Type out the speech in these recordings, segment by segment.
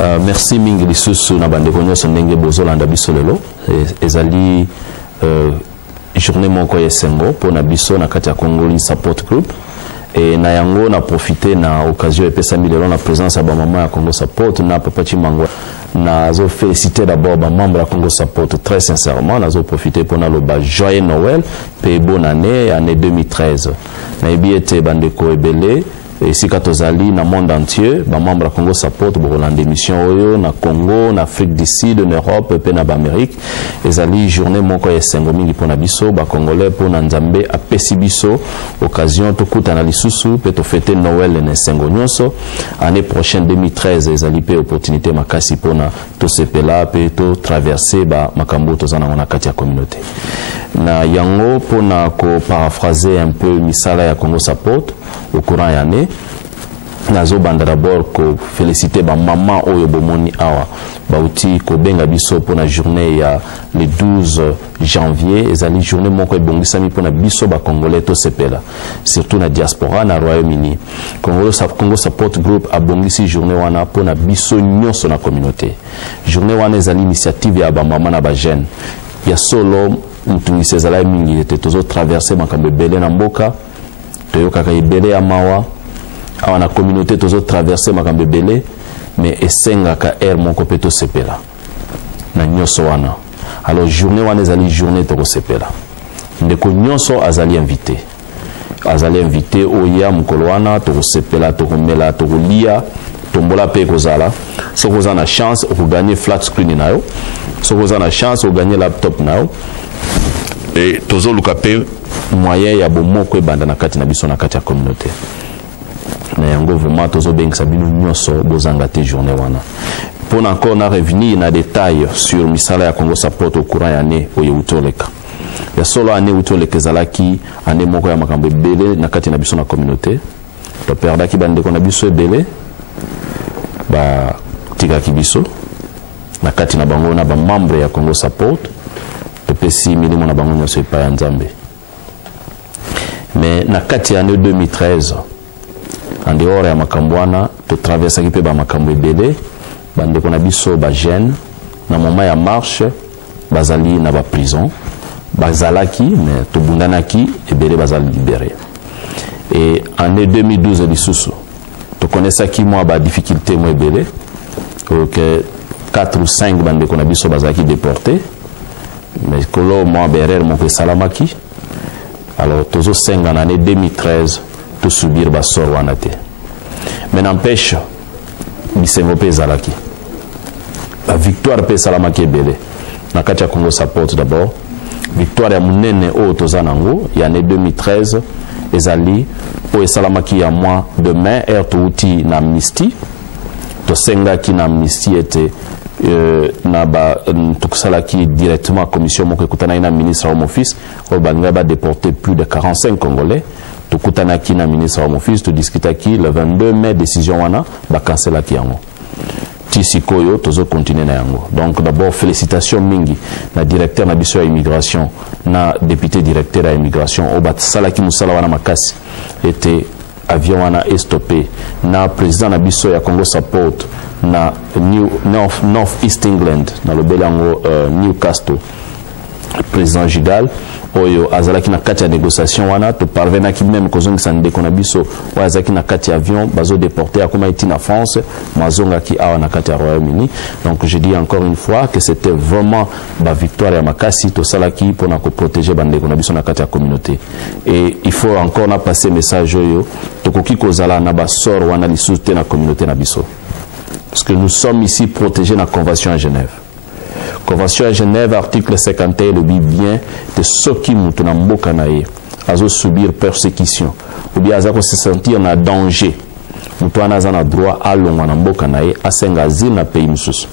Merci mingi lisusu na bande konyo sondenge bozolanda biso lelo ezali journée moko yesengo pour na biso na kati ya Congolese Support Group et na yango na profiter na occasion epesa milelo na présence ya ba maman ya Congo Support na papa Chimango na zo féliciter d'abord ba membre ya Congo Support très sincèrement na zo profiter pour na lo ba joyeux Noël et bonne année 2013 na ebiete bande ko ebele et si katozali na monde entier ba membre ya Congo Support bo rolande mission oyo na Congo na Afrique du Sud en Europe pe na ba Amérique ezali journée moko ya sengo mingi pona biso ba congolais pona nzambe apesi biso occasion to kutana lisusu pe to fêter Noël na sengo nyonso année prochaine 2013 ezali pe opportunité makasi pona to sepela pe to traverser ba makambo to zana na kati ya communauté na yango pona ko paraphraser un peu misala ya Congo Support au courant ya année nazo banda d'abord ko féliciter ba maman oyo bomoni awa bauti ko benga biso pour la journée ya le 12 janvier ezali journée moko ebongisami pour na biso ba congolais to sepela surtout na diaspora na Royaume-Uni Congo Support Group abongisi journée wana pour na biso nyonso na communauté journée wana ezali initiative ya ba maman na ba jeune ya solo mtungisi ezala mingi te tozo traverser makambe belé na mboka toyoka ka ibele ya mawa awa na communauté tozo traverser makambe belé mais esenga ka air moko peto sepela na nyonso wana alors journée wana ezali journée to sepela ndeko nyonso azali invité oya mukolo wana to sepela to mela to lia tombola pe kozala sokoza na chance o gagner flat screen nayo sokoza na chance o gagner laptop nayo et tozo lukape moyen ya bomoko ebanda na kati na biso na kati ya communauté na yango vraiment tozo bengisa bino nyonso bozanga te journée wana pour encore na revenir na détail sur misala ya Congo Support au courant ya année oyo utoleka ya solo année utoleka zalaki année moko ya makambo ebele na kati na biso na communauté to perdaki bande ko na biso ebele ba tikaki biso na kati na bango na ba membre ya Congo Support to pesi milimo na bango nyonso epa ya Nzambe mais na kati ya année 2013 en dehors ya makambwana to traverser ki pe ba makambo ebele bande ko na biso ba jeune na moment ya marche bazali na ba prison bazalaki mais to bundanaki ebele bazali libéré et en 2012 lisusu to connaissa ki moi ba difficulté mo ebele que 4 ou 5 bande ko na biso bazaki déporté mais kolo mo berer mo ko salamaki alors tozo 5 en année 2013 to subir ba sor wana te mais n'empêche bisengo pe zalaki la victoire pe salamaki ebele na kati ya Congo Support d'abord victoire ya munene o tozanango ya année 2013 ezali o salamaki ya mois de mai ertuti na amnistie to senga ki na amnistie était na ba tukusalaki directement commission moko ekutana ina ministre wa office o banga ba déporter plus de 45 congolais tukutana ki na ministre wa office to discuta ki le 22 mai décision wana ba cancela ki yango tisikoyo tozo continuer na yango donc d'abord félicitations mingi na directeur na biso ya immigration na député directeur ya immigration o bat salaki musala wana makasi était avion wana est stoppé na président na biso ya Congo Support na North East England na lobelango Newcastle président Gigal oyo azalaki na kati ya négociation wana to parvenaki même kozongisa ndeko na biso o azalaki na kati ya avion bazo déporter akoma iti na France mazongaki awa na kati ya Royaume-Uni donc je dis encore une fois que c'était vraiment ba victoire ya makasi to salaki pour na ko protéger bandeko na biso na kati ya communauté et il faut encore na passer message oyo to koki kozala na ba sor wana lisusu te na communauté na biso parce que nous sommes ici protégés dans la Convention à Genève. Convention à Genève, article 51, le dit bien de ceux qui moutent dans mboka nae, azo subir persécution, ou bien azo se sentir en danger. Moutou anazana droit à l'onga dans mboka nae, à s'engager na pays moussous.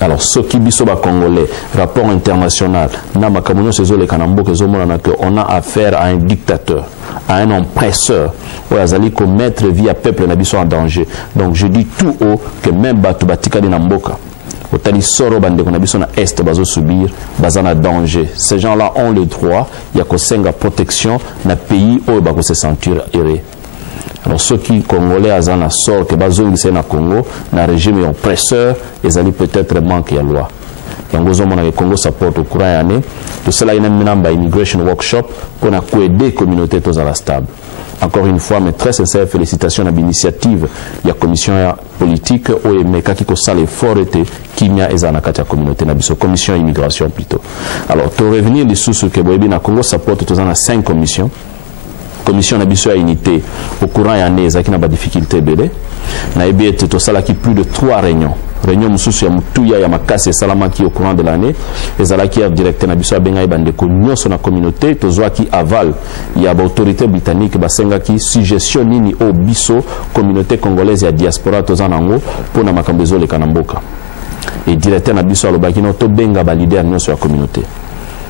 Alors, ceux qui biso ba congolais, rapport international, na makamunyo sezo le kanamboka zo mona que on a affaire à un dictateur, à un oppresseur, ou azali commettre vie à peuple na biso en danger. Donc je dis tout haut que même batu batika di namboka. Otali soro bande ko na biso na est bazo subir, bazana danger. Ces gens-là ont le droit, ya ko senga protection na pays où ba ko se sentir erré. Alors ceux qui congolais à Zana sort que bazongise na Congo na régime oppresseur ils allaient peut-être manquer la loi. Yango zo mona Congo support au courant année tout cela ina minamba immigration workshop pour na aider communauté tous à la stable. Encore une fois, mes très sincères félicitations à l'initiative de la commission politique où meka qui kosa l'effort était kimia ezanakati ya communauté na biso commission immigration plutôt. Alors pour revenir les sous que boyebi na Congo support tous en 5 commissions. Commission na biso ya unité au courant ya année ezaki na ba difficulté belé na ebete to sala ki plus de 3 réunions mususu ya mutuya ya makasi salama ki au courant de l'année ezalaki ya directeur na biso ya benga ibande ko nyonso na communauté to zwa ki aval ya ba autorité britannique basenga ki suggestion nini o biso communauté congolaise ya diaspora to zanango pona makambo ezoleka na mboka et directeur na biso alobaki no to benga ba leader nyonso ya communauté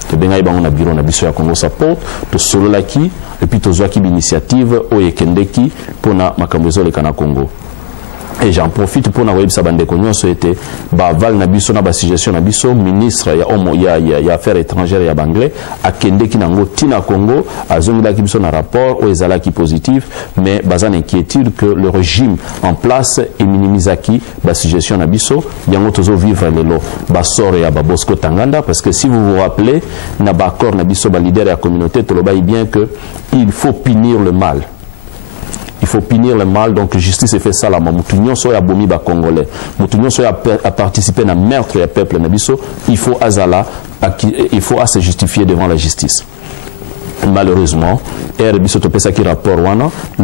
to benga ibango na bureau na biso ya Congo support to sololaki et puis to zwa ki initiative o yekendeki pona makambo ezoleka na Congo. Et j'en profite pour na web sabande konyo souhaité ba val na biso na ba suggestion na biso ministre ya affaires étrangères ya banglais akende ki nango tina Congo azongila ki biso na rapport o ezala ki positif mais bazan inquiétude que le régime en place et minimisaki ba suggestion na biso yango tozo vivre lelo ba sort ya ba Bosco Tanganda parce que si vous vous rappelez na ba accord na biso ba leader ya communauté to loba bien que il faut punir le mal. Il faut punir le mal, donc justice est fait ça là. Moutounion soya bomi ba congolais. Moutounion soya a participé à meurtre et peuple nabiso. Il faut azala, il faut se justifier devant la justice. Malheureusement, le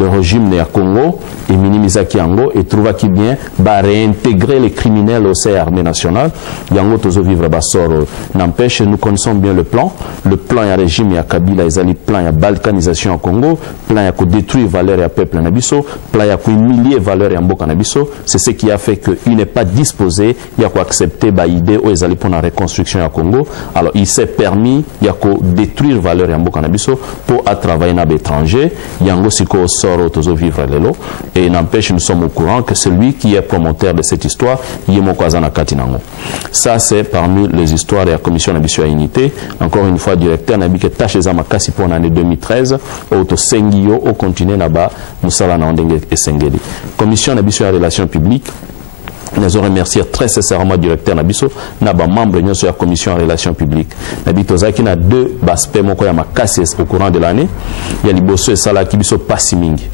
régime de Congo et minimisa Kiango et trouva qui bien va réintégrer les criminels au sein armée nationale. Yango tozo vivre bassor n'empêche, nous connaissons bien le plan. Le plan ya régime ya Kabila, ils allaient plan ya balkanisation au Congo, plan ya ko détruire valeur ya peuple nabiso, plan ya ko humilier valeur ya mboka nabiso. C'est ce qui a fait qu'il n'est pas disposé ya ko accepter ba idée ou ils allaient pour la reconstruction ya Congo. Alors il s'est permis ya ko détruire valeur ya mboka nabiso pour travailler dans l'étranger, Yango Siko sort tozo vivre lelo et n'empêche nous sommes au courant que celui qui est promoteur de cette histoire, Yemokwazana Katinango. Ça c'est parmi les histoires de la commission d'ambition à unité. Encore une fois, directeur n'a que tâche za makasi pour l'année 2013 au Sengio au continent là-bas, Moussala na Ondenge et Sengeli. Commission d'ambition à relations publiques. Nous remercier très sincèrement le directeur Nabiso, Naba membre de la commission en relations publiques. Nabitoza qui a 2 aspects au courant de l'année. Il y a Liboso et Sala qui biso passi mingi.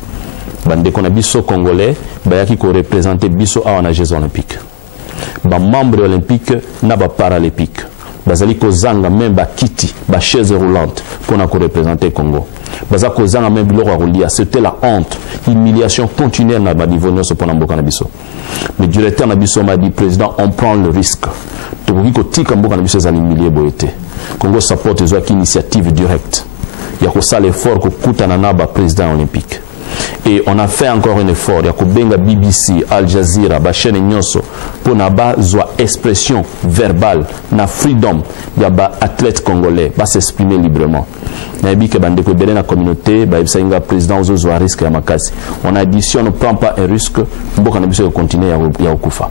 Bande qu'on a biso congolais, bayaki ko représenter biso à la Jeux olympiques. Ba membre olympique naba paralympique. Bazali ko zanga même ba kiti, ba chaise roulante pour na ko représenter Congo. Bazali ko zanga même biloko rolia, c'était la honte, humiliation continuelle na ba niveau nyonso pour na mboka na biso. Le directeur Nabiso m'a dit, président, on prend le risque. Congo supporte les initiatives directes. Il y a ça l'effort que coûte un président olympique. Et on a fait encore un effort. Il y a Benga BBC, Al Jazeera, chaîne Nyonso, pour n'avoir expression verbale, na freedom, il y a athlètes congolais, va s'exprimer librement. La communauté, le président Ozozo risque à Makasi. On a dit si on ne prend pas un risque, on va continuer à Okufa.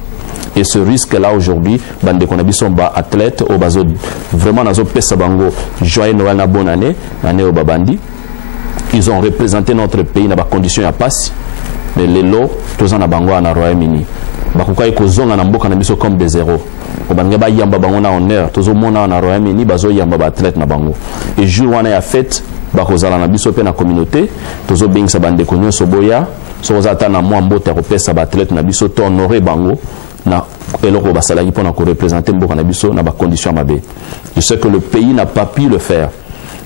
Et ce risque-là aujourd'hui, bande konabiso ba athlètes, au bazo vraiment nazo pesa bango joyeux Noël na bonne année au babandi. Ils ont représenté notre pays dans des conditions à passe, mais les lots, tous en abango en Royaume-Uni. Bakuka iko zonga na mboka na biso comme des zéros. Obanga ba yamba bango na honneur, tous au monde en Royaume-Uni bazo yamba ba athlète na bango. Et jour wana ya fête, bakozala na biso pe na communauté, tous au bingsa bande konyo soboya, sozata na moi mbota ko pesa ba athlète na biso to honorer bango. Na eloko basalaki pour ko représenter mboka na biso na ba conditions mabe. Je sais que le pays n'a pas pu le faire.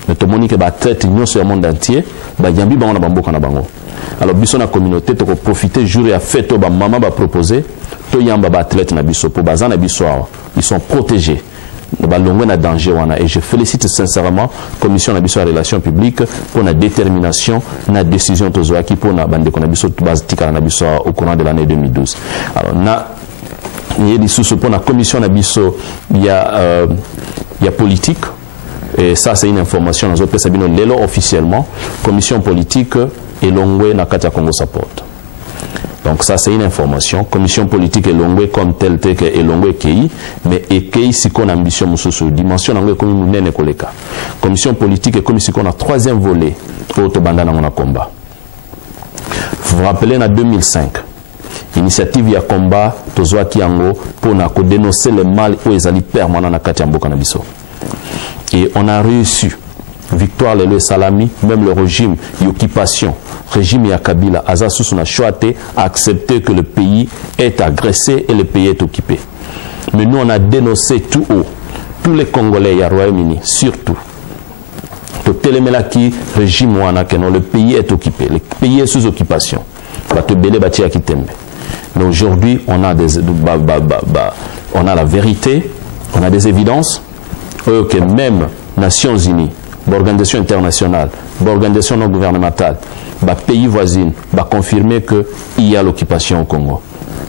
Mais tout le monde qui va traiter sur le monde entier, yambi bango na bamboka na bango. Alors biso na communauté to ko profiter jour ya fête to ba maman ba proposer to yamba ba athlète na biso pour bazan na biso ils sont protégés. Ba longwe na danger wana et je félicite sincèrement commission na biso à relations publiques pour la détermination na décision to zoaki pour na bande ko na biso bazitika na biso au courant de l'année 2012. Alors na yedi sous pour la commission na biso il y a politique. Et ça, c'est une information dans autres Sabino Lelo officiellement, commission politique et Longwe Nakatia Congo Support. Donc ça, c'est une information. Commission politique et Longwe comme tel que et Longwe Kei, mais et Kei si qu'on a ambition mususu dimension Longwe comme nous nene koleka. Commission politique et comme si qu'on a 3e volet au Tobanda na combat. Vous vous rappelez, en 2005, initiative ya combat tozwa kiango pour dénoncer le mal où ils allaient permanent na kati ya mboka na biso. Et on a réussi. Victoire le Salami, même le régime d'occupation, régime ya Kabila, Azasus a choisi à accepter que le pays est agressé et le pays est occupé. Mais nous on a dénoncé tout haut, tous les Congolais ya Royaume-Uni, surtout. Qui régime wana que non, le pays est occupé, le pays est sous occupation. Mais aujourd'hui, on a on a la vérité, on a des évidences que même Nations Unies, l'organisation internationale, l'organisation non gouvernementale, les pays voisins, confirmer qu'il y a l'occupation au Congo.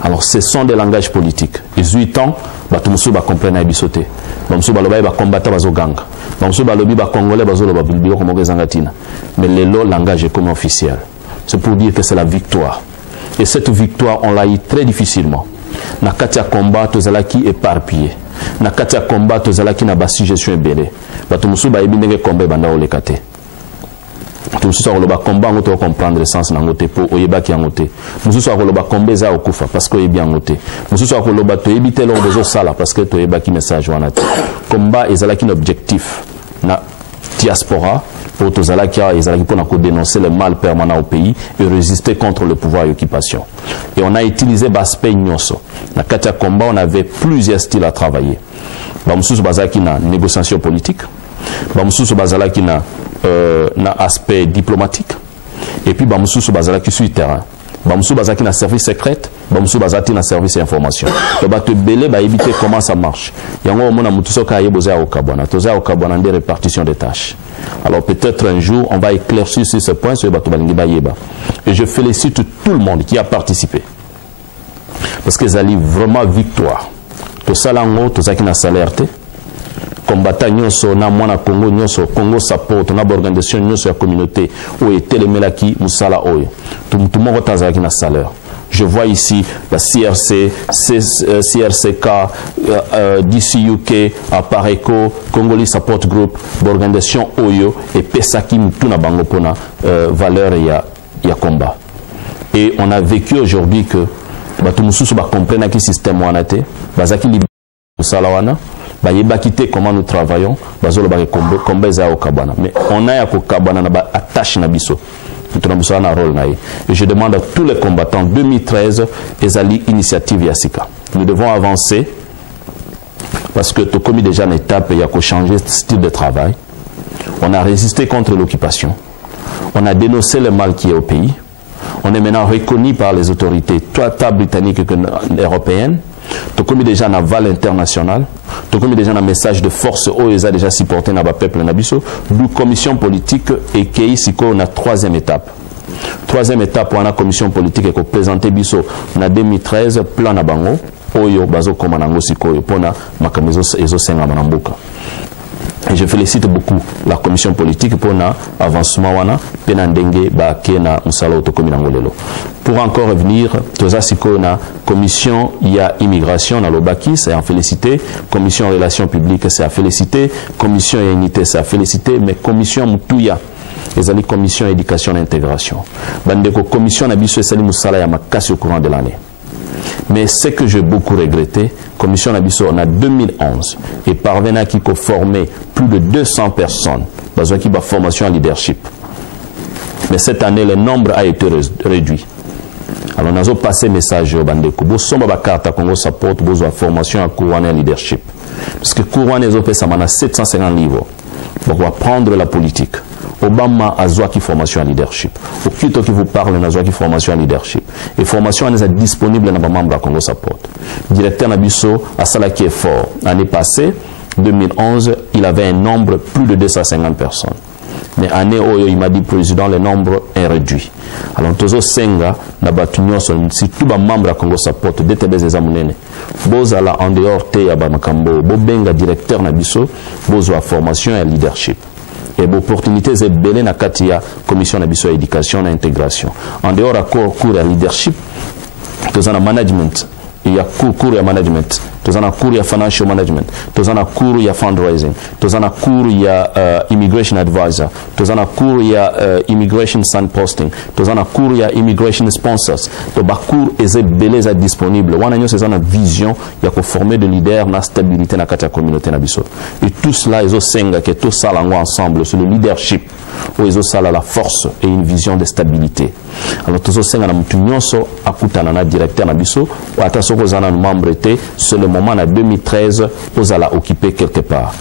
Alors ce sont des langages politiques. Les 8 ans, tout le monde comprend les bisoté. Tout le monde va combattre les gangs. Tout le monde va congolais mais le langage est comme officiel. C'est pour dire que c'est la victoire. Et cette victoire, on l'a eu très difficilement. Na katia combat, tozalaki éparpillé. Na katia combat, tozalaki na ba suggestion belé. Batu musu ba ebi ndenge combat banda olekate. Tout ça koloba combat ngo to comprendre le sens na ngote po oyebaki ngote. Musu so koloba combat za okufa parce que oyebi ngote. Musu so koloba to ebite lo bezo sala parce que to yebaki message wana. Combat ezalaki un objectif na diaspora pour tozalaki pour dénoncer le mal permanent au pays et résister contre le pouvoir et l'occupation. Et on a utilisé l'aspect nyoso. Na katia combat, on avait plusieurs styles à travailler. Bamsous bazaki na négociation politique, bamsous bazalaki na aspect diplomatique, et puis bamsous bazalaki sur le terrain. Bamsou bazaki na service secret, bamsou bazati na service information. Le bateau belé ba éviter comment ça marche. Yango mona mutuso ka yeboza au kabona, toza au kabona des répartition des tâches. Alors peut-être un jour on va éclaircir sur ce point sur bateau balingi ba yeba. Et je félicite tout le monde qui a participé. Parce que zali vraiment victoire. To salango tozaki na salerte. Combattant nyonso na mwana Congo nyonso Congo support na organisation nyonso ya communauté ou etelemelaki musala oyo tout monde tazaki na salaire. Je vois ici la CRC, CRCK, DCUK, Apareco, Congolese Support Group, l'organisation Oyo et Pesaki Mutuna Bango pona valeur ya combat. Et on a vécu aujourd'hui que batumususu ba comprendre que système wana te bazaki li musala wana comment nous travaillons, mais on a attaché na biso. Et je demande à tous les combattants 2013 Ezali initiative Yassika. Nous devons avancer parce que tout comme déjà une étape, il y a changer de style de travail. On a résisté contre l'occupation. On a dénoncé le mal qui est au pays. On est maintenant reconnu par les autorités, tant britanniques que européennes. Tout comme déjà un aval international, tout comme déjà un message de force OESA déjà supporté dans le peuple nabiso, d'où commission politique et qui ici on a troisième étape. Troisième étape pour la commission politique qui présenté biso en 2013 plan na bango oyo bazo komanango sikoyo pona makamezo ezo senga manambuka. Et je félicite beaucoup la commission politique pour l'avancement wana penandenge ba kena musala otokominango lelo. Pour encore revenir, toza siko na commission il y a immigration dans l'Obaki, c'est à féliciter, commission relations publiques c'est à féliciter, commission et unité c'est à féliciter, mais commission mutuya les alliés commission éducation et intégration. Bandeko commission na biso esali musala ya makasi au courant de l'année. Mais ce que j'ai beaucoup regretté, commission Nabiso en 2011 et parvenu à former plus de 200 personnes dans une formation en leadership. Mais cette année, le nombre a été réduit. Alors nous avons passé message au Bandeko. Vous sommes à carte à Congo Support, vous avez formation en courant en leadership. Parce que courant les OP, ça m'a 750 livres. Donc on va prendre la politique. Obama a qui formation en leadership. Au Kito qui vous parle, a qui formation en leadership. Et formation est disponible dans le membre de Congo Support. Directeur Nabiso a cela qui est fort. L'année passée, 2011, il avait un nombre plus de 250 personnes. Mais année où il m'a dit président, le nombre est réduit. Alors Tozo Senga, Nabatunyo, si tout le membre de Congo Support, DTB Zezamunene, Bozala en dehors Te Abamakambo, Bobenga directeur Nabiso, Bozo a formation et leadership. Et l'opportunité c'est belé na katia commission nabiso éducation et intégration. En dehors à cours à leadership, dans un management, il y a cours à management tozana cours ya financial management, tozana cours ya fundraising, tozana cours ya immigration advisor, tozana cours ya immigration signposting, tozana cours ya immigration sponsors. To ba cours eze beleza disponible. Wana nyo sezana vision ya ko former de leaders na stabilité na kati ya communauté na biso. Et tout cela ezo senga ke tout ça lango ensemble sur le leadership où ezo sala la force et une vision de stabilité. Alors tozo senga na mutu nyonso akutana na directeur na biso ou ata soko zana na membre té c'est le moment na 2013 ozala occupé quelque part.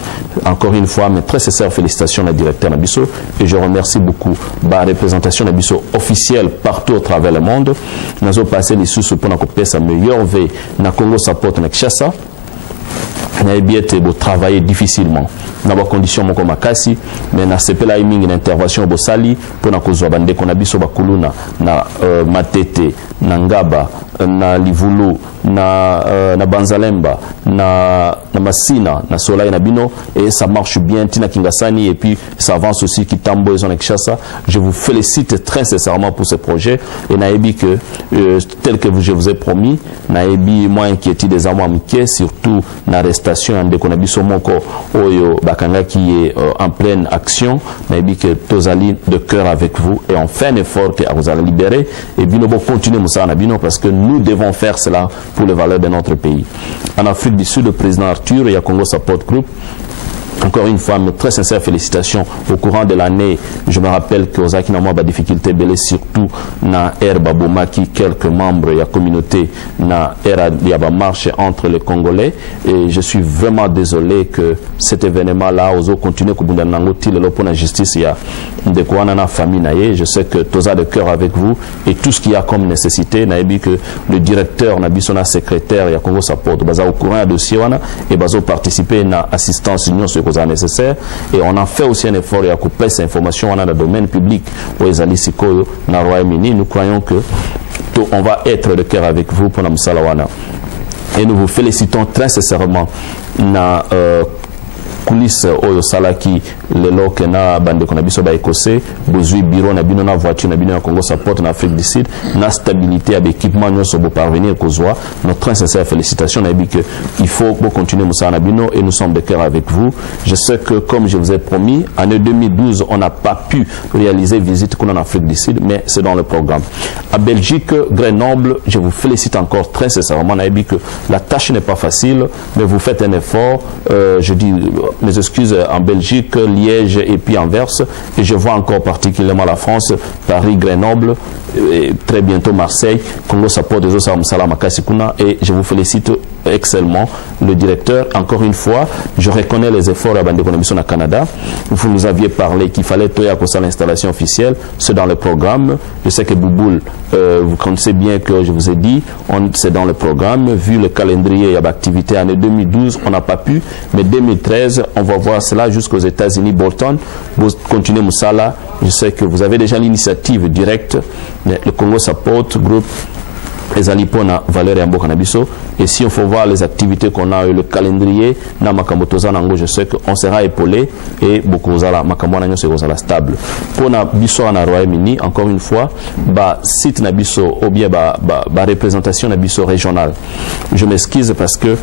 Encore une fois mes très sincères félicitations à directeur na biso et je remercie beaucoup la représentation na biso officielle partout au travers le monde. Nous avons passé les sous pour nous sa meilleure vie na Congo Support na Kinshasa. Nous avons travaillé difficilement dans des conditions comme makasi, mais na sepela mingi na intervention bosali pour na kozwa bande kona biso bakuluna na Matete na Ngaba na Livulu na Banzalemba na Masina na Solai na Bino, et ça marche bien tina Kingasani, et puis ça avance aussi Kitambo et Zone Kinshasa. Je vous félicite très sincèrement pour ce projet et naebi que tel que je vous ai promis naebi moi inquiétude des amants amitiés surtout l'arrestation de Konabiso Moko Oyo Bakanga qui est en pleine action. Naebi que tozali de cœur avec vous et on fait un effort que vous allez libérer et Bino bo continuer Moussa na Bino parce que nous devons faire cela pour les valeurs de notre pays. En Afrique du Sud, le président Arthur et à Congo Support Group, encore une fois, mes très sincères félicitations. Au courant de l'année, je me rappelle que Ozaki n'a pas de difficulté, surtout na Herba Bomaki, quelques membres de la communauté na Herba marche entre les Congolais. Et je suis vraiment désolé que cet événement-là, Ozo continue comme la justice, il y a des famille. Je sais que Toza de cœur avec vous et tout ce qu'il y a comme nécessité. Naebi que le directeur, Nabisona secrétaire, il y a Congo Support, au courant de dossier et bazo participer à assistance union sur nécessaire, et on a fait aussi un effort à couper ces informations dans le domaine public pour les Alisiko na Royaume-Uni. Nous croyons que on va être de cœur avec vous pour la Msalawana et nous vous félicitons très sincèrement na coulisses oyo salaki lelo ke na bande kona biso ba écossais bozui bureau na bino na voiture na bino na Congo Support na Afrique du Sud na stabilité avec équipement nyonso bo parvenir kozwa. Notre très sincère félicitations na bi que il faut continuer musa na bino et nous sommes de cœur avec vous. Je sais que comme je vous ai promis année 2012 on n'a pas pu réaliser visite qu'on en Afrique du Sud, mais c'est dans le programme. À Belgique, Grenoble, je vous félicite encore très sincèrement na bi que la tâche n'est pas facile, mais vous faites un effort. Je dis mes excuses en Belgique, Liège et puis Anvers, et je vois encore particulièrement la France, Paris, Grenoble, et très bientôt Marseille, Congo Support des Salam Kassikuna, et je vous félicite excellemment le directeur. Encore une fois, je reconnais les efforts à Bandekonomission au Canada. Vous nous aviez parlé qu'il fallait toyer à l'installation officielle, c'est dans le programme. Je sais que Bouboul, vous connaissez bien que je vous ai dit, c'est dans le programme. Vu le calendrier et l'activité année 2012, on n'a pas pu, mais 2013, on va voir cela jusqu'aux États-Unis, Bolton. Vous continuez Moussala. Je sais que vous avez déjà l'initiative directe, le Congo Support Group, les alipona valeur et mboka nabiso. Et si on faut voir les activités qu'on a, le calendrier, na makamotoza nango, je sais qu'on sera épaulé et beaucoup zala makamona nyo se zala stable. Pour na biso na Royaume-Uni, encore une fois, ba site na biso ou bien ba représentation na biso régionale. Je m'excuse parce que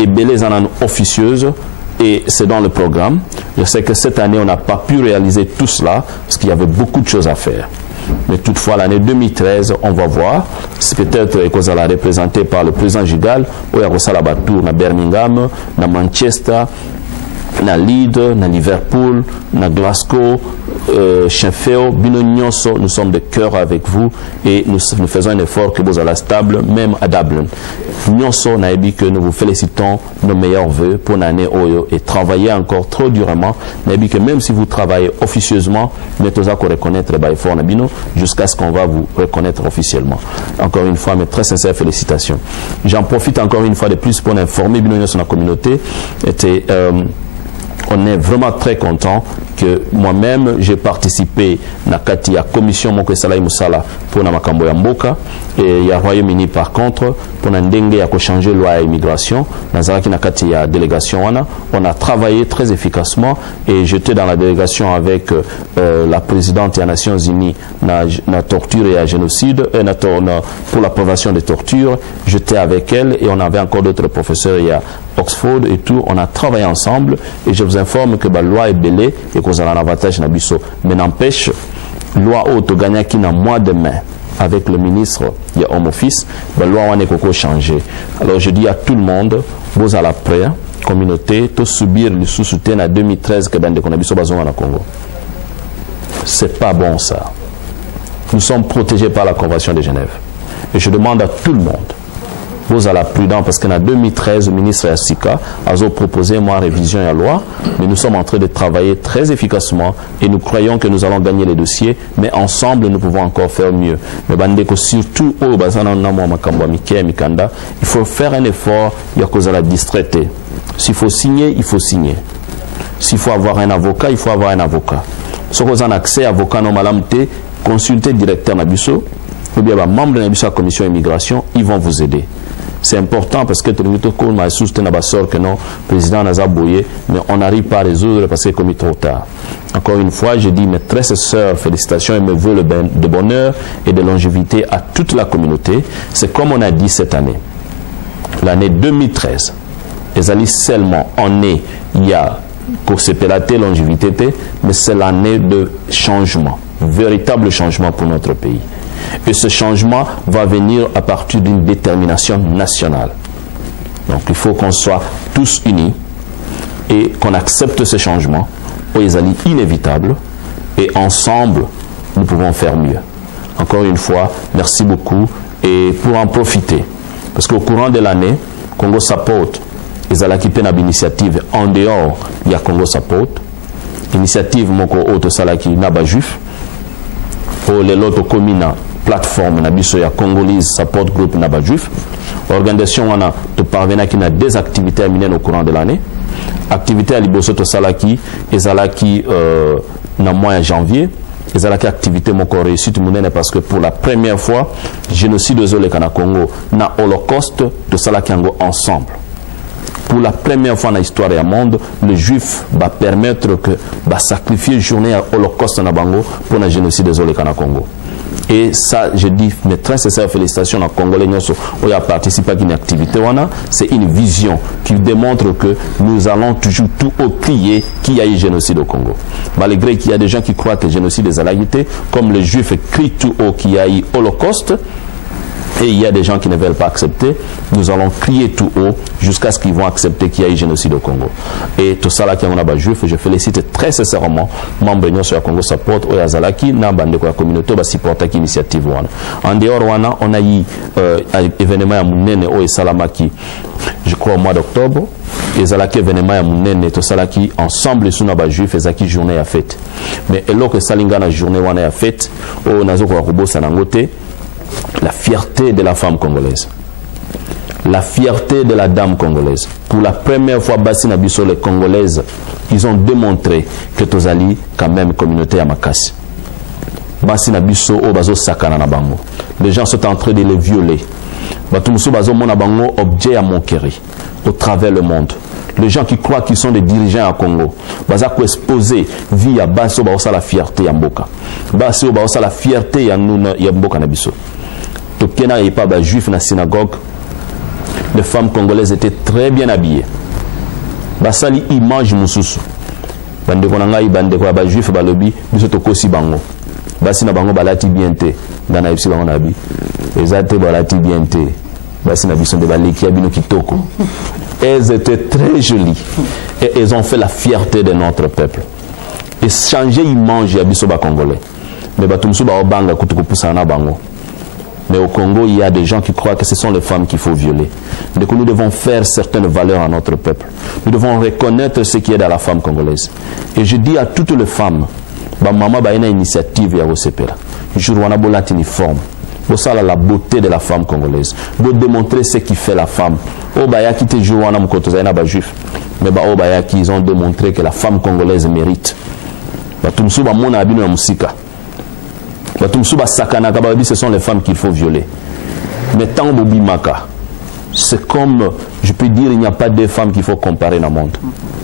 et belé zanan officieuse. Et c'est dans le programme. Je sais que cette année, on n'a pas pu réaliser tout cela parce qu'il y avait beaucoup de choses à faire. Mais toutefois, l'année 2013, on va voir. C'est peut-être que ça l'a représenté par le président Gigal, où il y a la tour à Birmingham, à Manchester, à Leeds, à Liverpool, à Glasgow, Sheffield, Bino-Nyonso, nous sommes de cœur avec vous et nous faisons un effort que vous allez stable, même à Dublin. Nyonso Naebi que nous vous félicitons, nos meilleurs voeux pour l'année Oyo et travailler encore trop durement. Naebi que même si vous travaillez officieusement, mais tous à reconnaître les efforts Nabino jusqu'à ce qu'on va vous reconnaître officiellement. Encore une fois, mes très sincères félicitations. J'en profite encore une fois de plus pour informer Bino Nyonso la communauté. On est vraiment très content que moi-même j'ai participé à la commission Moko Salai Moussala pour la Makambo Yamboka Et il y a Royaume-Uni par contre, pour n'indénger à changer la loi à immigration, dans la délégation, on a travaillé très efficacement et j'étais dans la délégation avec la présidente des Nations Unies na torture et à génocide, pour la prévention des tortures. J'étais avec elle et on avait encore d'autres professeurs à Oxford et tout. On a travaillé ensemble et je vous informe que la loi est belle et qu'on a un avantage na biso. Mais n'empêche, loi auto gagna qui n'a mois de mai avec le ministre de Home Office, la loi a changé. Alors je dis à tout le monde, vous à la prêt, communauté, tout subir le sous-soutien en 2013 que Bande Konabiso Bazon à Congo. C'est pas bon ça. Nous sommes protégés par la Convention de Genève. Et je demande à tout le monde, vous à la prudence, parce qu'en 2013, le ministre Yassika a proposé moi révision à la loi, mais nous sommes en train de travailler très efficacement et nous croyons que nous allons gagner les dossiers, mais ensemble nous pouvons encore faire mieux. Mais Bandeko, surtout au il faut faire un effort, il y a cause à la distraiter. S'il faut signer, il faut signer. S'il faut avoir un avocat, il faut avoir un avocat. Si vous avez accès à avocat normalement, consultez directeur Nabiso, ou bien membre de la commission immigration, ils vont vous aider. C'est important parce que le président Nazaboye, mais on n'arrive pas à résoudre parce que c'est commis trop tard. Encore une fois, je dis mes très sœurs, félicitations et me veux de bonheur et de longévité à toute la communauté. C'est comme on a dit cette année, l'année 2013, les alliés seulement en est, il y a pour se pélater longévité, mais c'est l'année de changement, véritable changement pour notre pays. Et ce changement va venir à partir d'une détermination nationale. Donc il faut qu'on soit tous unis et qu'on accepte ce changement, aux alliés inévitables, et ensemble, nous pouvons faire mieux. Encore une fois, merci beaucoup. Et pour en profiter, parce qu'au courant de l'année, Congo Support, ils ont équipé une initiative en dehors, il y a Congo Support, initiative Moko Auto Salaki Naba Juif, pour les autres communes, plateforme Nabiso ya Congolese Support Group Naba Juif, organisation on a de parvenir qui a des activités à mener au courant de l'année, activité à Libosoto Salaki, et Salaki dans le mois de janvier, et Salaki activité mon corps réussite parce que pour la première fois, génocide de Zolekana Congo, na Holocauste de Salaki Ango ensemble. Pour la première fois dans l'histoire du monde, le juif va permettre que va sacrifier journée à Holocauste na Bango pour le génocide de Zolekana Congo. Et ça, je dis mes très sincères félicitations à Congolais qui a participé à une activité. C'est une vision qui démontre que nous allons toujours tout haut crier qu'il y a eu génocide au Congo. Malgré qu'il y a des gens qui croient que le génocide est allagité, comme les Juifs crient tout haut qu'il y a eu Holocauste, et il y a des gens qui ne veulent pas accepter, nous allons crier tout haut jusqu'à ce qu'ils vont accepter qu'il y a eu génocide au Congo. Et tout ça là qui est en juif, je félicite très sincèrement membres de la Congo Support ou Yazalaki, na bande de la communauté va supporter l'initiative. En dehors on a eu événement à Mounene ou Salamaki, je crois au mois d'octobre, et Zalaki événement à Mounene tout ça là qui ensemble sous na juif et Zaki journée à fête. Mais alors que Salinga na journée wana à fête, au Nazoko Robo Sanangote, la fierté de la femme congolaise, la fierté de la dame congolaise. Pour la première fois, Bassi Nabiso, les Congolaises, ils ont démontré que Tozali, quand même, communauté à Makassi. Bassi Nabiso, au Bazo Sakana Nabango. Les gens sont en train de les violer. Batumuso Bazo Monabango, objet à Monkeri, au travers le monde. Les gens qui croient qu'ils sont des dirigeants à Congo, Bazako exposé via Basso Baosa la fierté à Mboka. Basso Baosa la fierté à Mboka Nabiso. Tokena et pas juif dans la synagogue, les femmes congolaises étaient très bien habillées. Basali image mususu. Bande konanga ibande kwa ba juif balobi biso tokosi bango. Basi na bango balati bien te. Ngana ipsi bango nabi. Ezate balati bien te. Basi na biso de baliki abino kitoko. Elles étaient très jolies et elles ont fait la fierté de notre peuple. Et changer image ya biso ba congolais. Mais batumsu ba obanga kutukupusa na bango. Mais au Congo, il y a des gens qui croient que ce sont les femmes qu'il faut violer. Donc nous devons faire certaines valeurs à notre peuple. Nous devons reconnaître ce qui est dans la femme congolaise. Et je dis à toutes les femmes, maman a une initiative à Osepera. Je vous donne uniforme. Vous savez la beauté de la femme congolaise. Vous démontrer ce qui fait la femme. Obayaki te joue en amkotozaina ba juif. Mais Obayaki ils ont démontré que la femme congolaise mérite. Batumsu ba mona abino ya musika. Ce sont les femmes qu'il faut violer. Mais tant Bobimaka, c'est comme, je peux dire, il n'y a pas deux femmes qu'il faut comparer dans le monde.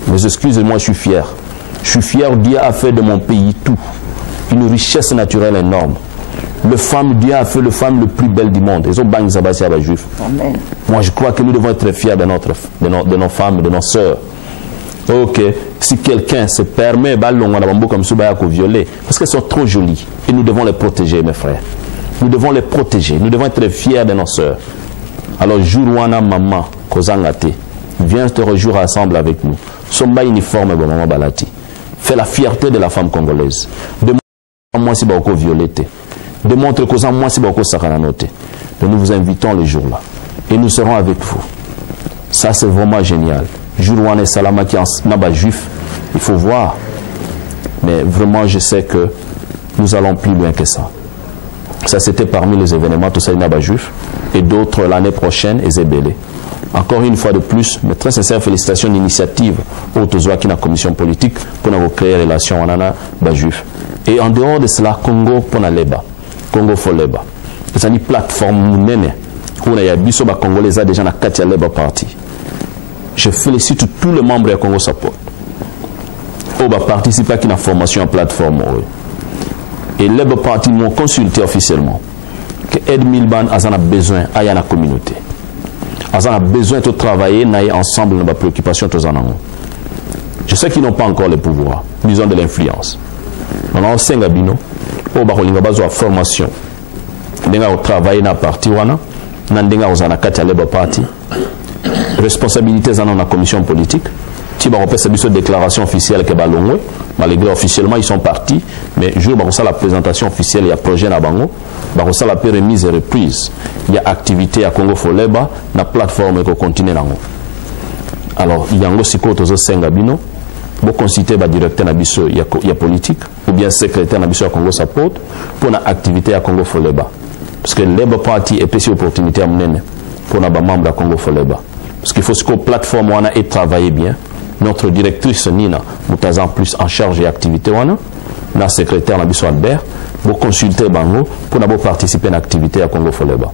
Mais excusez-moi, je suis fier. Je suis fier, Dieu a fait de mon pays tout. Une richesse naturelle énorme. Dieu a fait les femmes les plus belles du monde. Ils ont banni Zabassia Juif. Moi, je crois que nous devons être fiers de nos femmes, de nos sœurs. Ok, si quelqu'un se permet, comme ça, violer, parce qu'elles sont trop jolies. Et nous devons les protéger, mes frères. Nous devons les protéger. Nous devons être fiers de nos sœurs. Alors, jour où on a maman, Kozangate, viens te réjouir ensemble avec nous. Somba uniforme, maman Balati. Fais la fierté de la femme congolaise. Moi, si beaucoup violé. Démontre que moi, si beaucoup sakananote. Nous vous invitons le jour-là. Et nous serons avec vous. Ça, c'est vraiment génial. Jour où on est Salama qui est Naba Juif, il faut voir. Mais vraiment, je sais que nous allons plus loin que ça. Ça, c'était parmi les événements, tout ça, Naba Juif. Et d'autres l'année prochaine, Ezebele. Encore une fois de plus, mes très sincères félicitations d'initiative au Tozoaki, la commission politique, pour nous créer relation avec Juif. Et en dehors de cela, Congo pour Leba. Congo for Leba. C'est une plateforme où on a biso ba Congolais déjà na Katia Leba parti. Je félicite tous les membres de Congo Support. On va participer à la formation en plateforme. Et Leba parti m'ont consulté officiellement que Ed Milban a besoin à la communauté. Ils ont besoin de travailler ensemble dans la préoccupation. Je sais qu'ils n'ont pas encore le pouvoir, mais ils ont de l'influence. On a un Sengabino, on a une formation. On a travaillé dans la partie, on a parti. Responsabilités dans la commission politique. Si on a une déclaration officielle que malgré officiellement ils sont partis, mais jour où la présentation officielle, il y a projet na bango, la remise et reprise, il y a activité à Congo Foleba, la plateforme qui continue là. Alors il y a aussi côté aux Sengabino, vous consultez le directeur nabiso il y a politique ou bien secrétaire nabiso à Congo Support pour la activité à Congo Foleba, parce que Labour Party est une opportunité à mener pour les membres de Congo Foleba, parce qu'il faut que la plateforme ait travaillé bien. Notre directrice Nina Moutazan plus en charge et activité la secrétaire Nabiso Albert pour consulter Bango pour participer à l'activité à Congo Foleba.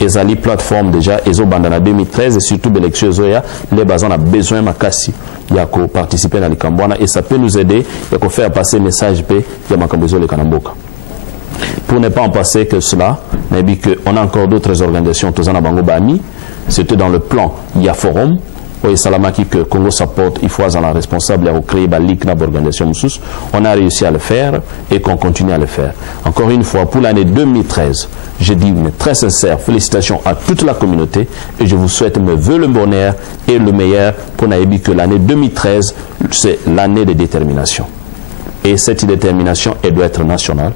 Et Zali plateforme déjà et bandana 2013 et surtout l'élection Zoya les bazans a besoin makasi il y a qu'on participer dans les Cambouana et ça peut nous aider et faire passer message p il y a makambezo les Kanamboka. Pour ne pas en passer que cela, mais bien que on a encore d'autres organisations Tozana Bango Bami, c'était dans le plan il y a forum. Oui, Salamaki que Congo Support, il faut être responsable de créer la ligue d'organisation. On a réussi à le faire et qu'on continue à le faire. Encore une fois, pour l'année 2013, je dis une très sincère félicitations à toute la communauté et je vous souhaite me vœux le bonheur et le meilleur pour Naïbi que l'année 2013, c'est l'année de détermination. Et cette détermination, elle doit être nationale.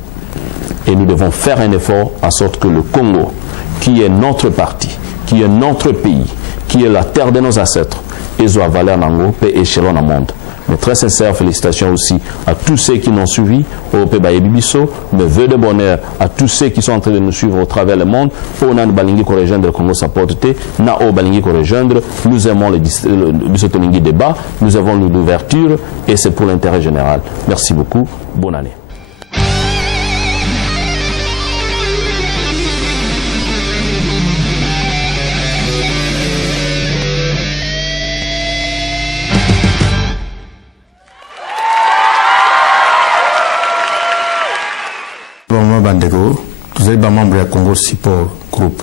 Et nous devons faire un effort en sorte que le Congo, qui est notre parti, qui est notre pays, qui est la terre de nos ancêtres, et soit valeur nango, paix échelon dans le monde. Mes très sincères félicitations aussi à tous ceux qui nous suivi au Pays Bibiso, mes vœux de bonheur à tous ceux qui sont en train de nous suivre au travers le monde. On a balingi ko rejoindre le Congo Support, na o balingi ko rejoindre. Nous aimons le bisotolingi débat, nous avons l'ouverture et c'est pour l'intérêt général. Merci beaucoup, bonne année. Vous êtes membre du Congo Support Group.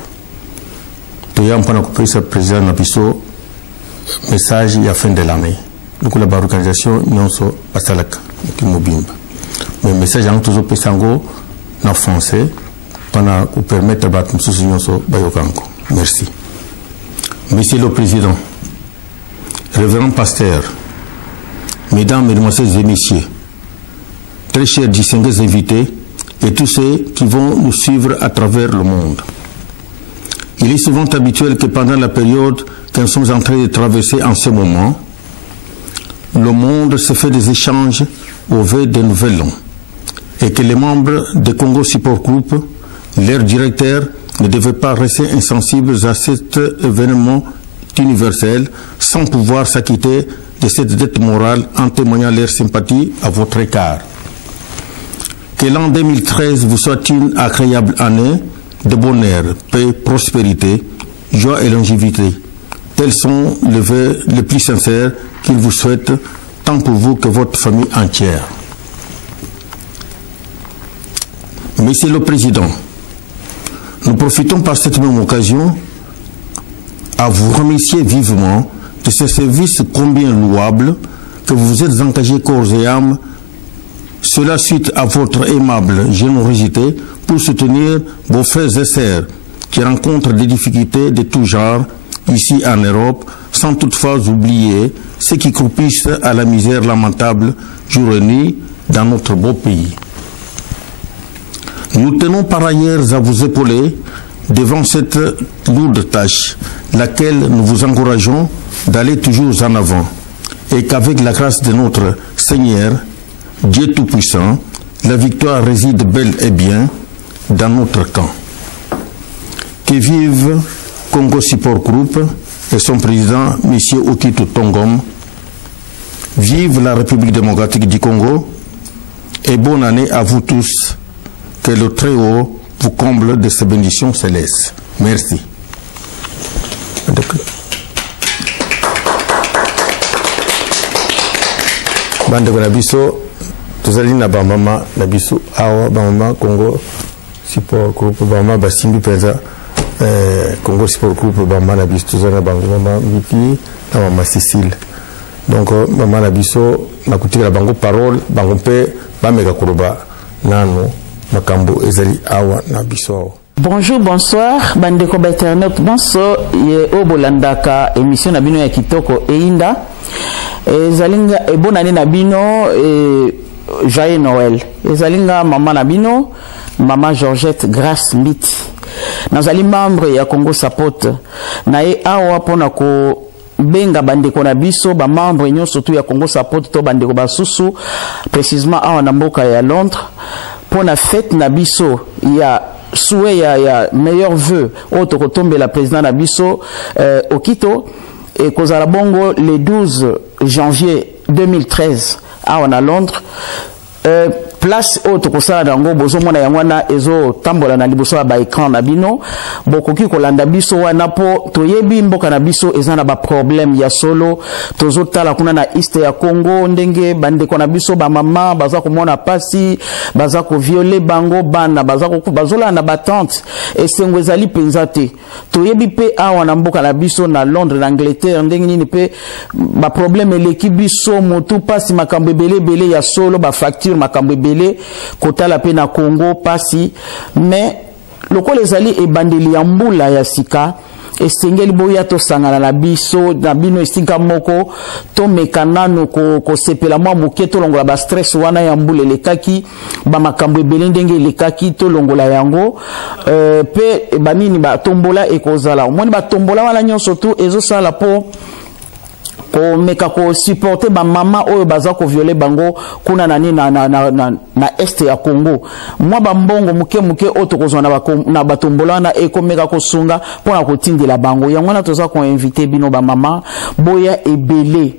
Vous avez un président Nabiso message à la fin de l'année. Donc la organisation non so basalak qui mobimba. Mais message en toujours pesango en français pour vous permettre de battre nous non so bayokanko. Merci. Monsieur le Président, révérend pasteur, mesdames, mesdemoiselles et messieurs, très chers distingués invités, et tous ceux qui vont nous suivre à travers le monde. Il est souvent habituel que pendant la période que nous sommes en train de traverser en ce moment, le monde se fait des échanges au vu de nouvel noms et que les membres de Congo Support Group, leurs directeurs, ne devaient pas rester insensibles à cet événement universel sans pouvoir s'acquitter de cette dette morale en témoignant leur sympathie à votre égard. Que l'an 2013 vous soit une agréable année de bonheur, paix, prospérité, joie et longévité. Tels sont les vœux les plus sincères qu'il vous souhaite, tant pour vous que votre famille entière. Monsieur le Président, nous profitons par cette même occasion à vous remercier vivement de ce service combien louable que vous vous êtes engagé corps et âme, cela suite à votre aimable générosité pour soutenir vos frères et sœurs qui rencontrent des difficultés de tout genre ici en Europe, sans toutefois oublier ceux qui croupissent à la misère lamentable jour et nuit dans notre beau pays. Nous tenons par ailleurs à vous épauler devant cette lourde tâche, laquelle nous vous encourageons d'aller toujours en avant, et qu'avec la grâce de notre Seigneur, Dieu Tout-Puissant, la victoire réside bel et bien dans notre camp. Que vive Congo Support Group et son président, M. Okito Tongom. Vive la République démocratique du Congo et bonne année à vous tous. Que le Très-Haut vous comble de ses bénédictions célestes. Merci. Bande Nabiso, tozali na bamama Nabiso awa bamama Congo Support Group bamama basimbi penza Congo Support Group bamama Nabiso tozali na bamama Miti na mama Cécile. Donc mama Nabiso nakutikela bango parole bango mpe bameka koloba nano makambo ezali awa na biso. Bonjour, bonsoir, bandeko internet, bonsoir, obolandaka émission na bino ya kitoko einda. Zalinga e bonne année na bino et joyeux Noël. Zalinga maman na bino, maman Georgette Grace Mbiti. Nazali membre ya Congo Support. Na e awa pona ko benga bandeko na biso ba membre nyonso tu ya Congo Support to bandeko basusu précisément awa na mboka ya Londres. Pour la fête Nabiso, il y a souhait, il y a meilleur vœu au Tokotombe la président Nabiso au Quito et Kozala Bongo le 12 janvier 2013 à Londres. Place autre ko sala dango bozo mona yangwana ezo tambola na liboso ba écran na bino bokoki ko landa biso wana po toyebi mboka na biso ezana ba problème ya solo tozo tala kuna na East ya Congo ndenge bandeko na biso ba mama baza ko mona pasi baza ko violer bango bana baza ko bazola na batante esengo ezali penzate toyebi pe awa na mboka na biso na Londres na Angleterre ndenge nini pe ba problème eleki biso motu pasi makambo belé ya solo ba facture makambo kota la pe na Congo pasi mais lokolo ezali ebandeli ya mbula ya sika esengeli boya to sangana na biso na bino esika moko to mekanano ko sepela mwa moke to longola ba stress wana ya mbula lekaki ba makambo ebele ndenge lekaki to longola yango pe banini ba tombola ekozala omoni ba tombola wana nyonso tu ezosala po ko meka ko supporter ba mama oyo baza ko violer bango kuna nani na este ya Congo mwa ba mbongo muke otokozwa na batombola na ekomeka ko sunga pona ko tindela bango yango na toza ko inviter bino ba mama boya ebele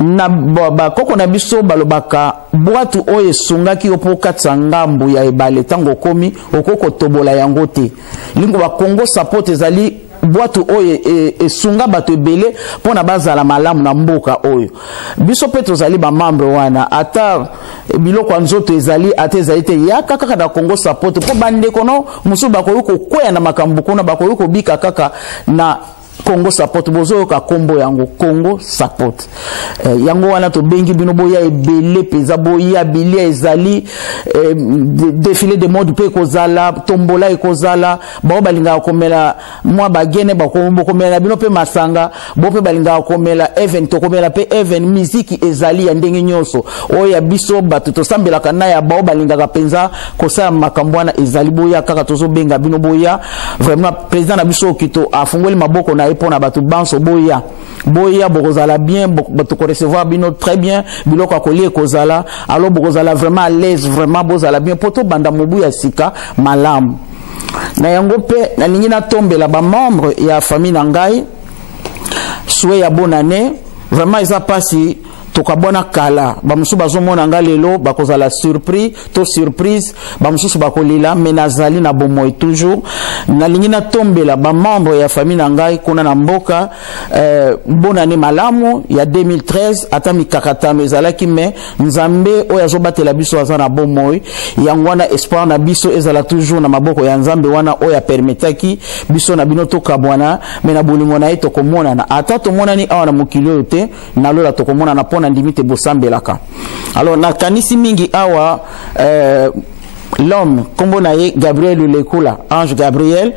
na ba koko na biso balobaka boatu oyo esungaki opo katsa ngambu ya ebale tango komi okoko tobola yango te lingo ba Congo Support ezali boatu oyo esunga bato ebele pona bazala malamu na mboka oyo biso pe tozali ba membre wana ata biloko nzoto ezali ate ezali te yaka kaka na Congo Support po bandeko no musu bakoyi ko kwea na makambo kuna bakoyi ko bika kaka na Congo Support bozo ka kombo yango Congo Support yango wana to bengi bino boya ebele peza boya bilia ezali défilé de mode pe kozala tombola ekozala ba balinga komela mwa bagene ba komela bino pe masanga bo pe balinga komela event to komela pe event musique ezali ya ndenge nyonso oya biso bato to sambela kana ya ba balinga ka penza kosa makambo wana ezali boya kaka tozo benga bino boya vraiment président na biso Okito afungoli maboko na epona batu banso boya bokozala bien bato ko recevoir bino très bien biloko akoli kozala alors bokozala vraiment à l'aise vraiment bozala bien poto banda mobu ya sika malamu na yango pe na lingi na tombela ba membre ya famille na ngai souhait ya bonne année vraiment eza pasi tokabona kala bamusu bazomona nga lelo bakozala surprise bamusu bakolila mais nazali na bomoy toujours nalingi na tombela ba membre ya famille na ngai kuna na mboka bonne année malamu ya 2013 ata mikakatano ezalaki mais nzambe oyo azobatela biso aza na bomoy yango wana espoir na biso ezala toujours na maboko ya nzambe wana oyo permetaki biso na bino tokabwana mais na bolingo na ye tokomonana ata tomonani awa na mokili oyo te nalola tokomonana mpona ndimi te bosambelaka. Alors nakanisi mingi awa l'homme kombo na ye Gabriel Lulekula, Ange Gabriel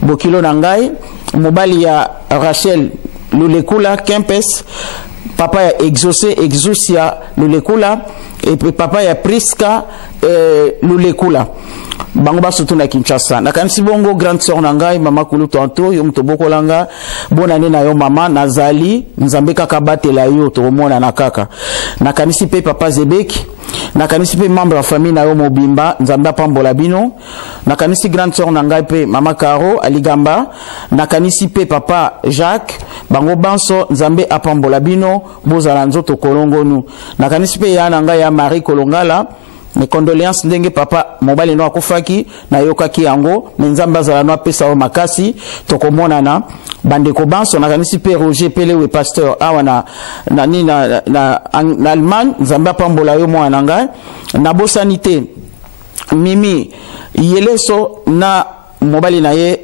bokilo na ngai mobali ya Rachel Lulekula Kempes, papa ya Exosia Lulekula et puis papa ya Priska Lulekula bango basutu na Kinshasa. Nakanisi bongo grande sœur na ngai mama Kulu Tonto yo mtoboko langa bonne année na yo mama nazali nzambe kaka batela yo tomona na kaka. Nakanisi pe papa Zebeki, nakanisi pe membre ya famille na yo mobimba nzambe pambola bino. Nakanisi grande sœur na ngai pe mama Caro Aligamba, nakanisi pe papa Jacques bango banso nzambe apambola bino bozala nzoto kolongonu. Nakanisi pe ya na ngai ya Marie Kolongala, mes condoléances ndenge papa mobali no akufaki na yokaki yango nzamba zala no apesa o makasi tokomonana bandeko banso nakanisi pe Roger Pelewe pasteur awa na Allemagne nzamba pambola yo mwana ngai na bosanité Mimi Yeleso na mobali na ye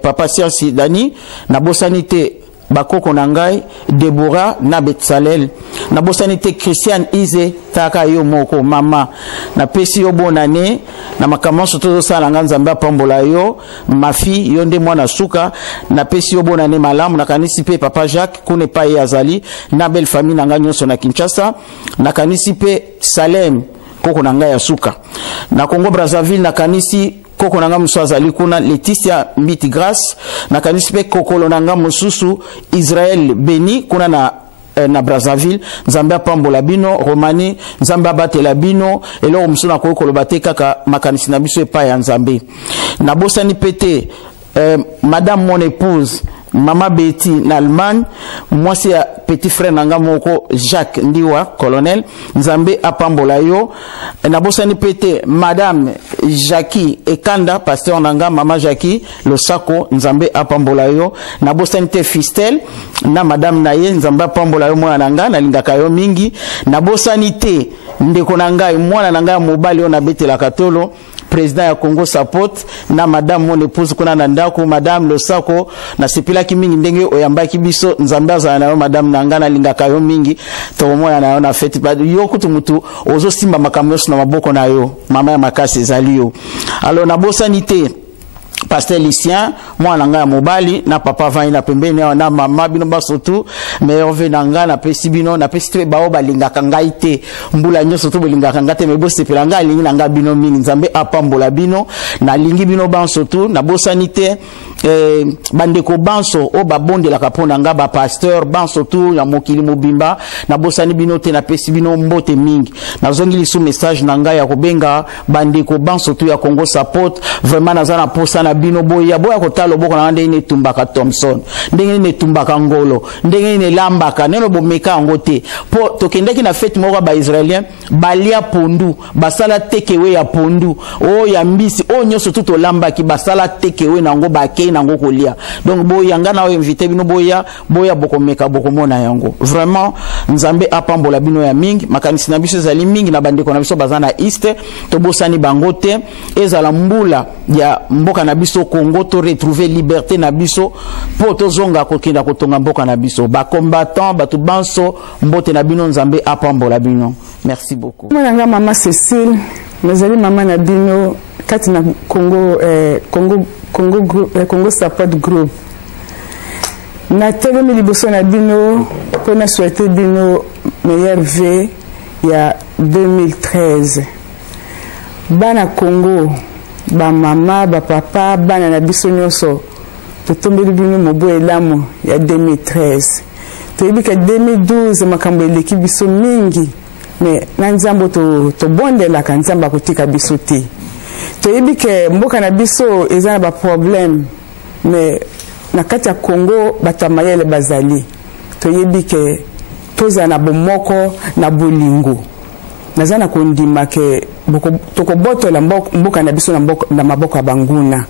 papa Sersi Dani na bosanité bakoko nangai Deborah na Betsalel na bosanité Christian Ize taka yo moko mama na pesi yo bonane na makamanso tozo sala nganzamba pambola yo mafi yo nde mwana suka na pesi yo bonane malamu na kanisi pe papa Jacques kune pa yazali na belle famille nanga nyonso na Kinshasa na kanisi pe Salem koko nangai ya suka na Congo Brazzaville na kanisi koko nanga musu azali kuna Laetitia Mbiti Grace na kanisi pe kokolo nanga mususu Israel Beni kuna na Brazzaville nzambe pambola bino Romani nzambe batela bino elo musu na kokolo bateka kaka makanisi na biso epa ya nzambe na bosani pete madame mon épouse Mama Betty en Allemagne, moi c'est petit frère nanga moko Jacques Ndiwa colonel nzambe apambola yo na bosani pete madame Jackie Ekanda pasteur nanga mama Jackie Losako nzambe apambola yo na bosani te Fistel na madame naye nzambe apambola yo mwana nanga na lingaka yo mingi na bosani te ndeko nanga mwana nanga mobali yo na betela katolo président ya Congo Sapot na madame mon épouse kuna na ndako madame Losako na sepila ki mingi ndenge oyambaki biso nzambe azana yo madame nangana lingaka yo mingi to mona na yo na fete yo kutu mutu ozo simba makambo na maboko na yo mama ya makasi ezali yo. Alors na bosanité pasteur Lucien mwana nga mobali na papa vani na pembeni na mama bino basotu mais ove nanga na pesi bino na pesi te bao balingaka ngai te mbula nyoso to balingaka ngate me bo sepela ngai lingi nanga bino mingi nzambe apambola bino na lingi bino bansotu na bosanité bandeko banso o babondela kapona nga ba pasteur bansotu ya mokili mobimba na bosani bino te na pesi bino mbote mingi na zongili sous message nanga ya kobenga bandeko bansotu ya Congo Support vraiment nazana posa na bino boya kotalo boko na ndenge ne tumbaka Thompson ndenge ne tumbaka ngolo ndenge ne lambaka neno bomeka ngote po tokendaki na fête moko ba israélien balia pondu basala tekewe ya pondu o ya mbisi o nyoso tuto lambaki basala tekewe nango bake nango kolia donc boya ngana o invité bino boya boko meka boko mona yango vraiment nzambe apambola bino ya mingi makanisi na biso zali mingi na bandeko na biso bazana east to bosani bangote ezala mbula ya mboka na biso Congo to retrouver liberté na biso po to zonga kokinda kotonga mboka na biso ba combattant batu banso mbote na bino nzambe apambola bino. Merci beaucoup. Mwana mama Cécile nazali mama na bino kati na Congo Support Group na telemi liboso na bino po na souhaiter bino meilleur vœu ya 2013 bana Congo ba mama ba papa bana na biso nyonso totombeli bino mobo elamu ya 2013 toyebika 2012 makambo eleki biso mingi mais na nzambo to bondelaka nzambo akotika biso te toyebike mboka na biso eza na ba problème mais na kati ya Congo batamayele bazali toyebike toza na bomoko na bolingo naza na kondima ke tokobotola mboka na biso na maboko ya banguna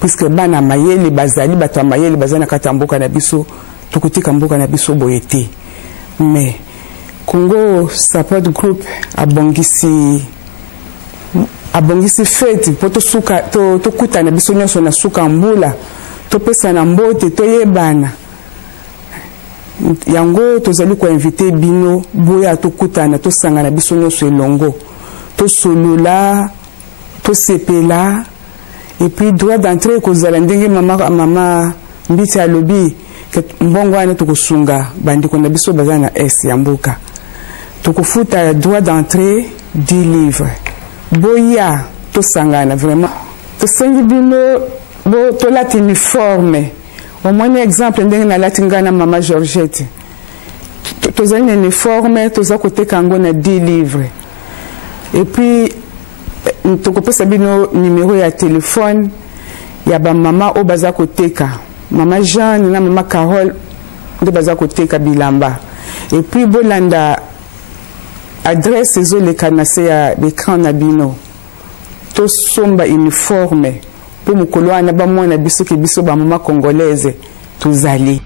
puisque bana mayele bazali bato ya mayele baza na kati ya mboka na biso tokotika mboka na biso boye te mais Congo Support Group abongisi fete po tokutana biso nyonso na suka mbula topesana mbote toyebana yango tozali koinvite bino boya tokutana tosangana biso nyonso elongo tosolola tosepela et puis droit d'entrée kozala ndenge mama mbiti alobi mbongo wana tokosunga bandeko na biso baza na es ya mboka tokofuta droit d'entrée 10 livres boya tosangana vraiment tosengi bino bo tolati uniforme au moins exemple ndenge nalati nga na mama Georgette tozali na uniforme toza koteka yango na 10 livres et puis tokopesa bino numéro ya téléphone ya bamama oyo baza koteka mama Jeanne na mama Carole nde baza koteka bilamba et puis bolanda adresse ezoleka na se ya l'écran na bino tosomba uniforme pour mokolo wana bamwana biso ke biso bamama congolaise tozali